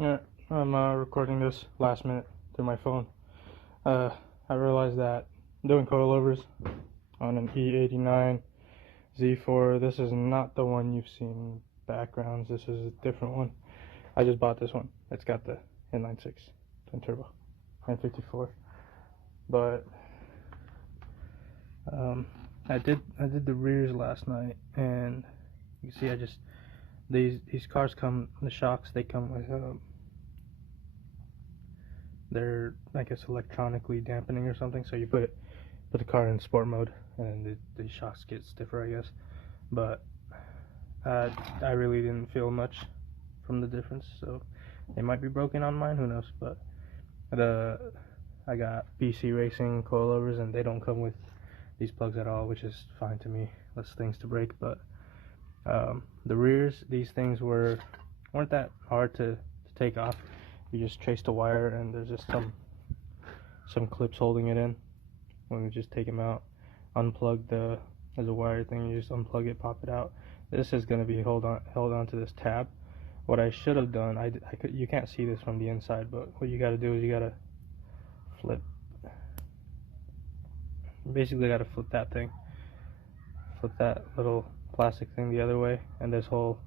Yeah, I'm recording this last minute through my phone. I realized that I'm doing coilovers on an e89 Z4. This is not the one you've seen in backgrounds. This is a different one. I just bought this one. It's got the inline-6 twin turbo 954. But I did the rears last night, and you can see these cars come, the shocks, they come with they're, I guess, electronically dampening or something. So you put the car in sport mode, and the shocks get stiffer, I guess. But I really didn't feel much from the difference, so they might be broken on mine. Who knows? But I got BC Racing coilovers, and they don't come with these plugs at all, which is fine to me. Less things to break. But the rears, these things weren't that hard to take off. You just trace the wire, and there's just some clips holding it in. When you just take them out, unplug there's a wire thing. You just unplug it, pop it out. This is going to be held on to this tab. What I should have done, you can't see this from the inside, but what you got to do is you got to flip. Basically, got to flip that thing, flip that little plastic thing the other way, and this whole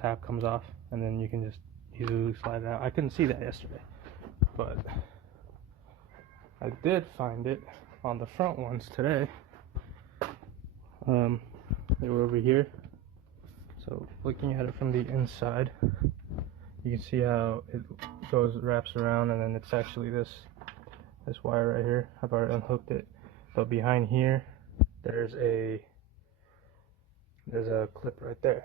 tab comes off, and then you can just easily slide it out. I couldn't see that yesterday, but I did find it on the front ones today. They were over here. So looking at it from the inside, you can see how it wraps around, and then it's actually this wire right here. I've already unhooked it, but behind here there's a clip right there,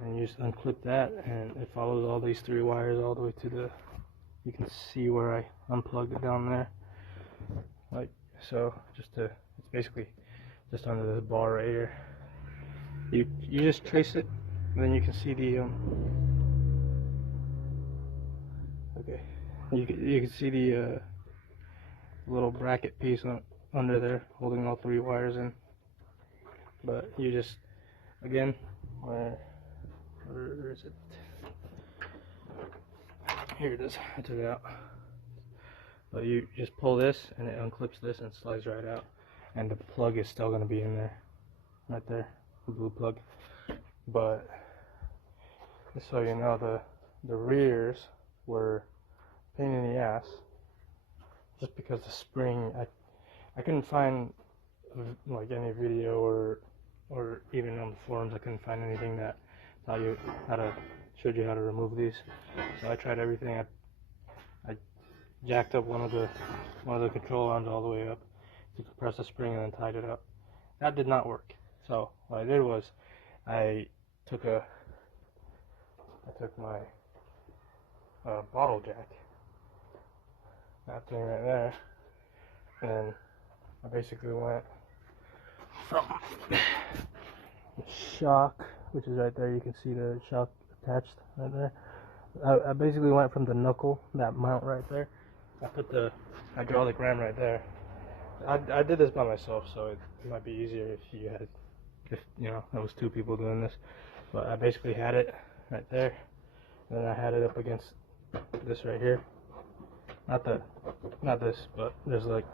and you just unclip that, and it follows all these three wires all the way to the. You can see where I unplugged it down there, like so. It's basically just under this bar right here. You just trace it, and then you can see the okay. You can see the little bracket piece under there, holding all three wires in. But you just, again, where is it? Here it is. I took it out. But you just pull this, and it unclips this and slides right out. And the plug is still going to be in there, right there, the blue plug. But just so you know, the rears were a pain in the ass, just because the spring. I couldn't find like any video or even on the forums. I couldn't find anything that showed you how to remove these. So I tried everything. I jacked up one of the control arms all the way up to compress the spring, and then tied it up. That did not work. So what I did was I took my bottle jack, that thing right there, and I basically went from the shock, which is right there. You can see the shock attached right there. I basically went from the knuckle, that mount right there. I put the hydraulic ram right there. I did this by myself, so it might be easier if you know, there was two people doing this. But I basically had it right there, and then I had it up against this right here. Not this, but there's the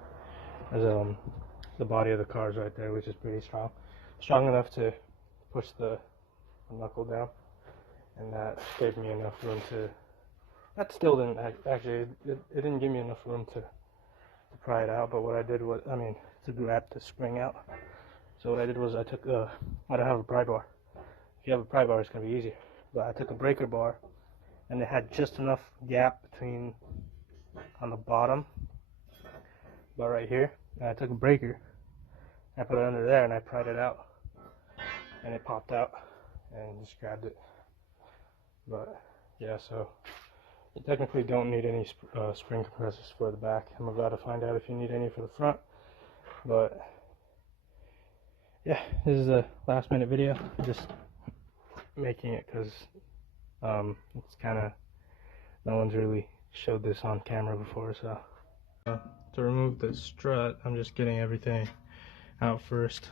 body of the cars right there, which is pretty strong enough to push the knuckle down, and that gave me enough room to. That still didn't actually. It didn't give me enough room to pry it out. But what I did was, to grab the spring out. So what I did was I don't have a pry bar. If you have a pry bar, it's gonna be easier. But I took a breaker bar, and it had just enough gap between on the bottom, but right here. And I took a breaker, I put it under there, and I pried it out, and it popped out, and just grabbed it. But yeah, so you technically don't need any spring compressors for the back. I'm about to find out if you need any for the front. But yeah, this is a last minute video. Just making it because it's kind of, no one's really showed this on camera before. So to remove the strut, I'm just getting everything out first.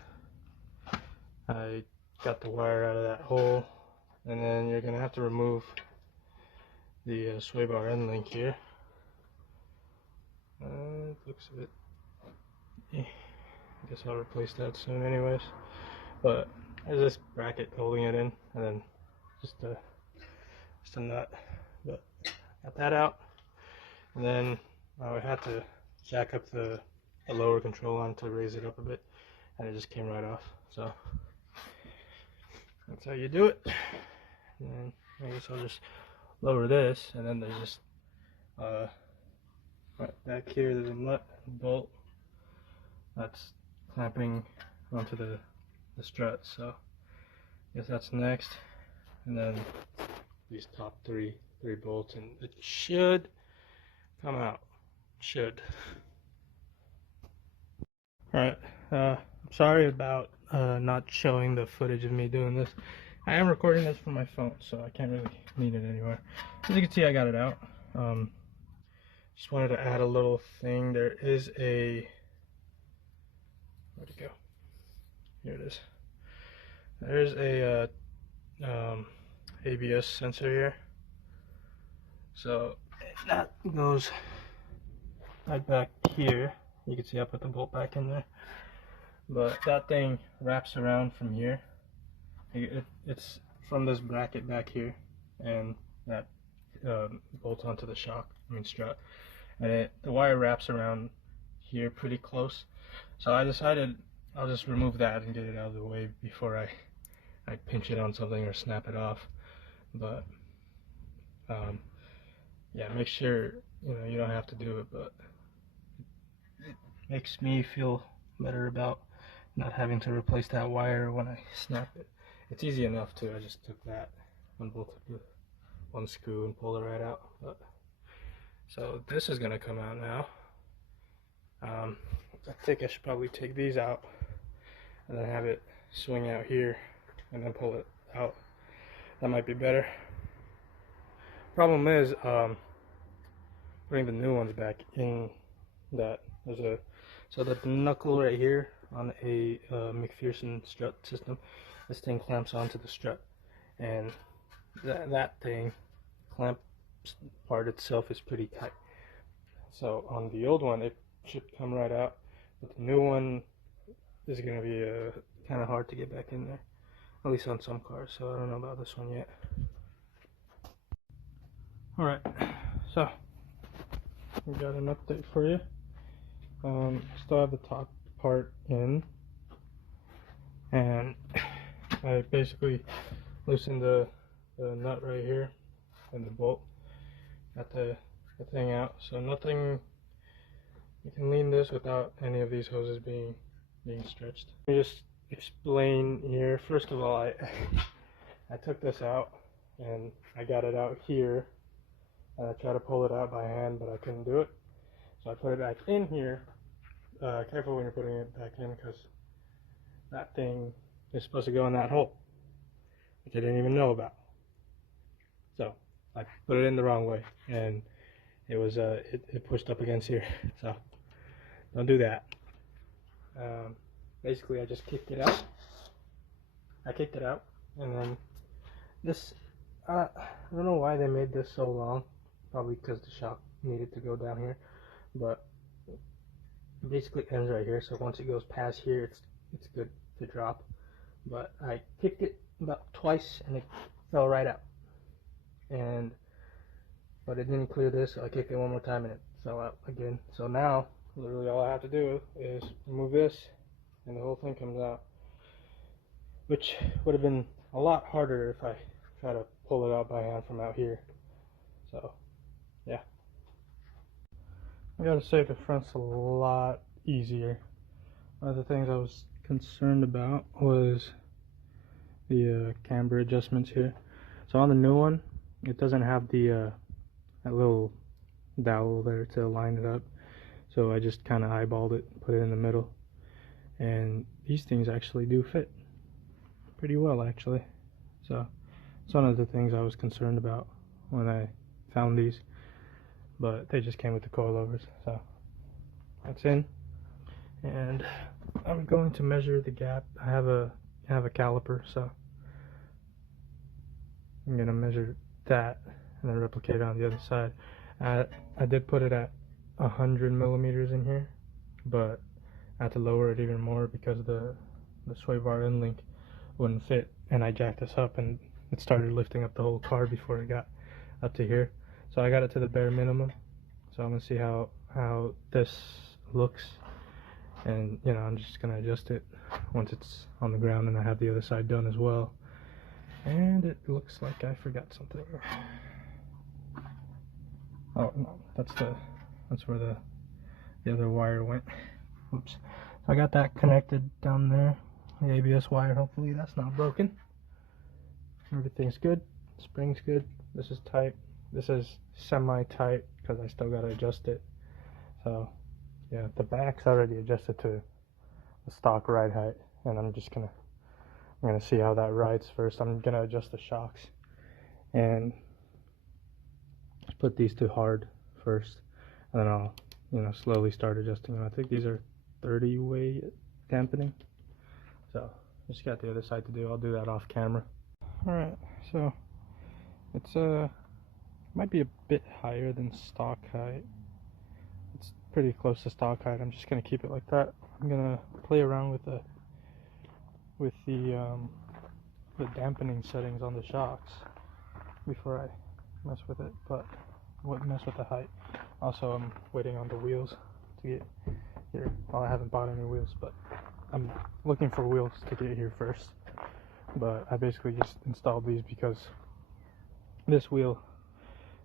I got the wire out of that hole, and then you're gonna have to remove the sway bar end link here. It looks a bit, I guess I'll replace that soon anyways, but there's this bracket holding it in, and then just a nut, but got that out. And then I had to jack up the lower control arm to raise it up a bit, and it just came right off. So that's how you do it. And then I guess I'll just lower this, and then there's just right back here there's a nut bolt that's clamping onto the strut. So I guess that's next, and then these top three bolts, and it should come out. Should. Alright, I'm sorry about not showing the footage of me doing this. I am recording this from my phone, so I can't really need it anywhere. As you can see, I got it out. Just wanted to add a little thing. There is a, where'd it go? Here it is. There's a ABS sensor here. So that goes right back here. You can see I put the bolt back in there. But that thing wraps around from here. It's from this bracket back here, and that bolts onto the strut. And the wire wraps around here pretty close. So I decided I'll just remove that and get it out of the way before I pinch it on something or snap it off. But yeah, make sure you don't have to do it, but it makes me feel better about not having to replace that wire when I snap it. It's easy enough too. I just took that one screw and pulled it right out. But so this is gonna come out now. I think I should probably take these out and then have it swing out here and then pull it out. That might be better. Problem is putting the new ones back in that. So the knuckle right here on a McPherson strut system, this thing clamps onto the strut, and that thing clamp part itself is pretty tight. So on the old one it should come right out, but the new one is going to be kind of hard to get back in there, at least on some cars. So I don't know about this one yet. Alright, so we got an update for you. Still have the top part in, and I basically loosened the nut right here and the bolt. Got the thing out, so nothing. You can lean this without any of these hoses being stretched. Let me just explain here. First of all, I took this out and I got it out here, and I tried to pull it out by hand, but I couldn't do it. So I put it back in here. Careful when you're putting it back in, because that thing is supposed to go in that hole, which I didn't even know about. So I put it in the wrong way, and it was it pushed up against here. So don't do that. Basically, I just kicked it out. And then this. I don't know why they made this so long. Probably because the shock needed to go down here, but it basically ends right here. So once it goes past here, it's good to drop. But I kicked it about twice and it fell right out. But it didn't clear this, so I kicked it one more time and it fell out again. So now, literally all I have to do is remove this, and the whole thing comes out, which would have been a lot harder if I try to pull it out by hand from out here. So yeah, I gotta say the front's a lot easier. One of the things I was concerned about was the camber adjustments here. So on the new one, it doesn't have the that little dowel there to line it up, so I just kind of eyeballed it, put it in the middle, and these things actually do fit pretty well actually. So it's one of the things I was concerned about when I found these, but they just came with the coilovers. So that's in, and I'm going to measure the gap. I have a caliper, so I'm gonna measure that and then replicate it on the other side. I did put it at 100 millimeters in here, but I had to lower it even more because the sway bar end link wouldn't fit, and I jacked this up and it started lifting up the whole car before it got up to here. So I got it to the bare minimum. So I'm gonna see how this looks, and you know, I'm just gonna adjust it once it's on the ground and I have the other side done as well. And it looks like I forgot something. Oh no, that's where the other wire went. Oops. So I got that connected down there, the ABS wire. Hopefully that's not broken. Everything's good. Spring's good. This is tight. This is semi-tight because I still gotta adjust it. So yeah, the back's already adjusted to the stock ride height, and I'm gonna see how that rides first. I'm gonna adjust the shocks and just put these to hard first, and then I'll, you know, slowly start adjusting them. I think these are 30 weight dampening, so just got the other side to do. I'll do that off camera. Alright, so it's might be a bit higher than stock height. It's pretty close to stock height. I'm just gonna keep it like that. I'm gonna play around with the dampening settings on the shocks before I mess with it, but I wouldn't mess with the height. Also, I'm waiting on the wheels to get here. Well, I haven't bought any wheels, but I'm looking for wheels to get here first. But I basically just installed these because this wheel,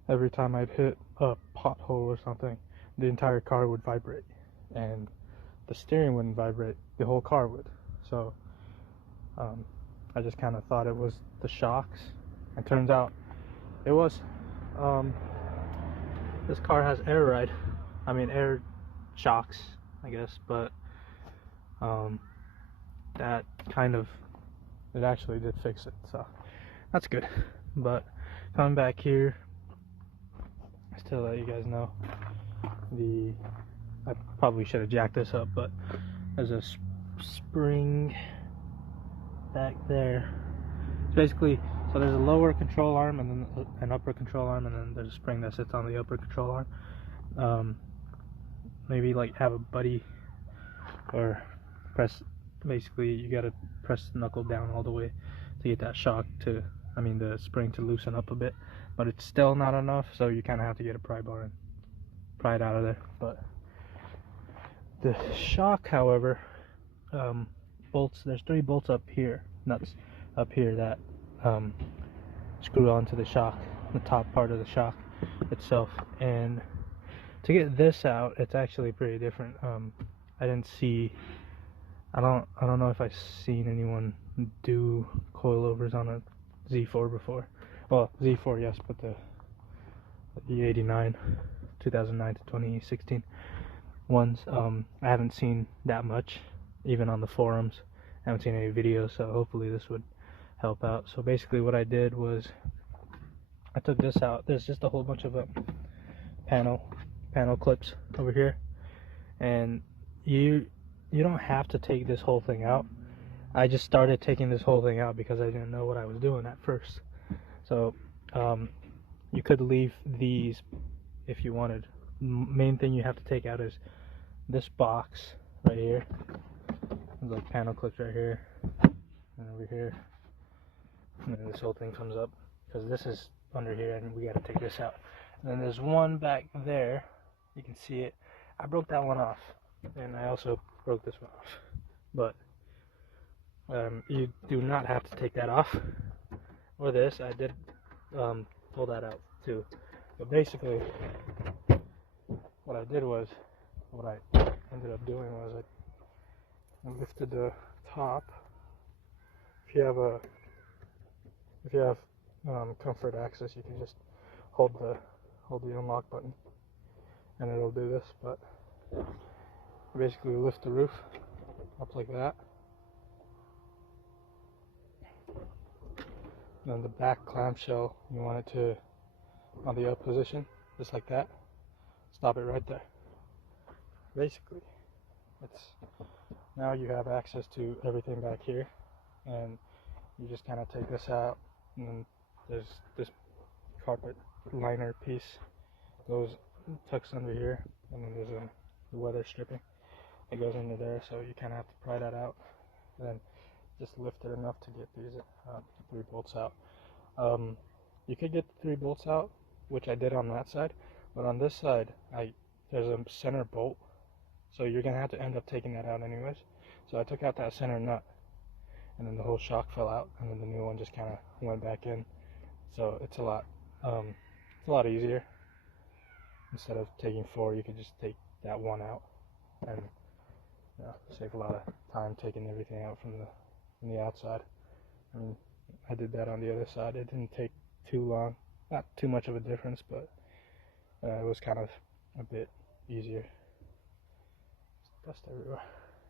every time I'd hit a pothole or something, the entire car would vibrate, and the steering wouldn't vibrate, the whole car would. So I just kind of thought it was the shocks, and turns out it was. This car has air shocks, I guess, but that kind of, it actually did fix it, so that's good. But coming back here, just to let you guys know, I probably should have jacked this up, but there's a spring back there. It's basically, so there's a lower control arm and then an upper control arm, and then there's a spring that sits on the upper control arm. Maybe like have a buddy, or press, basically you gotta press the knuckle down all the way to get that shock to, the spring to loosen up a bit, but it's still not enough, so you kind of have to get a pry bar and pry it out of there. But the shock, however, bolts, there's 3 bolts up here, nuts up here that screw onto the shock, the top part of the shock itself, and to get this out, it's actually pretty different. I didn't see, I don't know if I've seen anyone do coilovers on a Z4 before. Well, Z4 yes, but the e89 2009 to 2016 ones, I haven't seen that much, even on the forums. I haven't seen any videos, so hopefully this would help out. So basically what I did was I took this out. There's just a whole bunch of panel clips over here, and you don't have to take this whole thing out. I just started taking this whole thing out because I didn't know what I was doing at first. So you could leave these if you wanted. Main thing you have to take out is this box right here. There's like panel clips right here and over here, and then this whole thing comes up because this is under here, and we got to take this out. And then there's one back there, you can see it. I broke that one off, and I also broke this one off, but you do not have to take that off, or this. I did pull that out too, but basically what I did was, what I ended up doing was I lifted the top. If you have comfort access, you can just hold the unlock button and it'll do this, but basically lift the roof up like that. Then the back clamshell, you want it to on the up position, just like that. Stop it right there. Basically, it's, now you have access to everything back here, and you just kind of take this out, and then there's this carpet liner piece goes tucks under here, and then there's the weather stripping that goes under there, so you kind of have to pry that out and then just lift it enough to get these 3 bolts out. You could get the 3 bolts out, which I did on that side, but on this side there's a center bolt, so you're gonna have to end up taking that out anyways. So I took out that center nut, and then the whole shock fell out, and then the new one just kind of went back in. So it's a lot easier. Instead of taking 4, you could just take that one out, and save a lot of time taking everything out from the outside. I mean, I did that on the other side. It didn't take too long, not too much of a difference, but it was kind of a bit easier. Dust everywhere.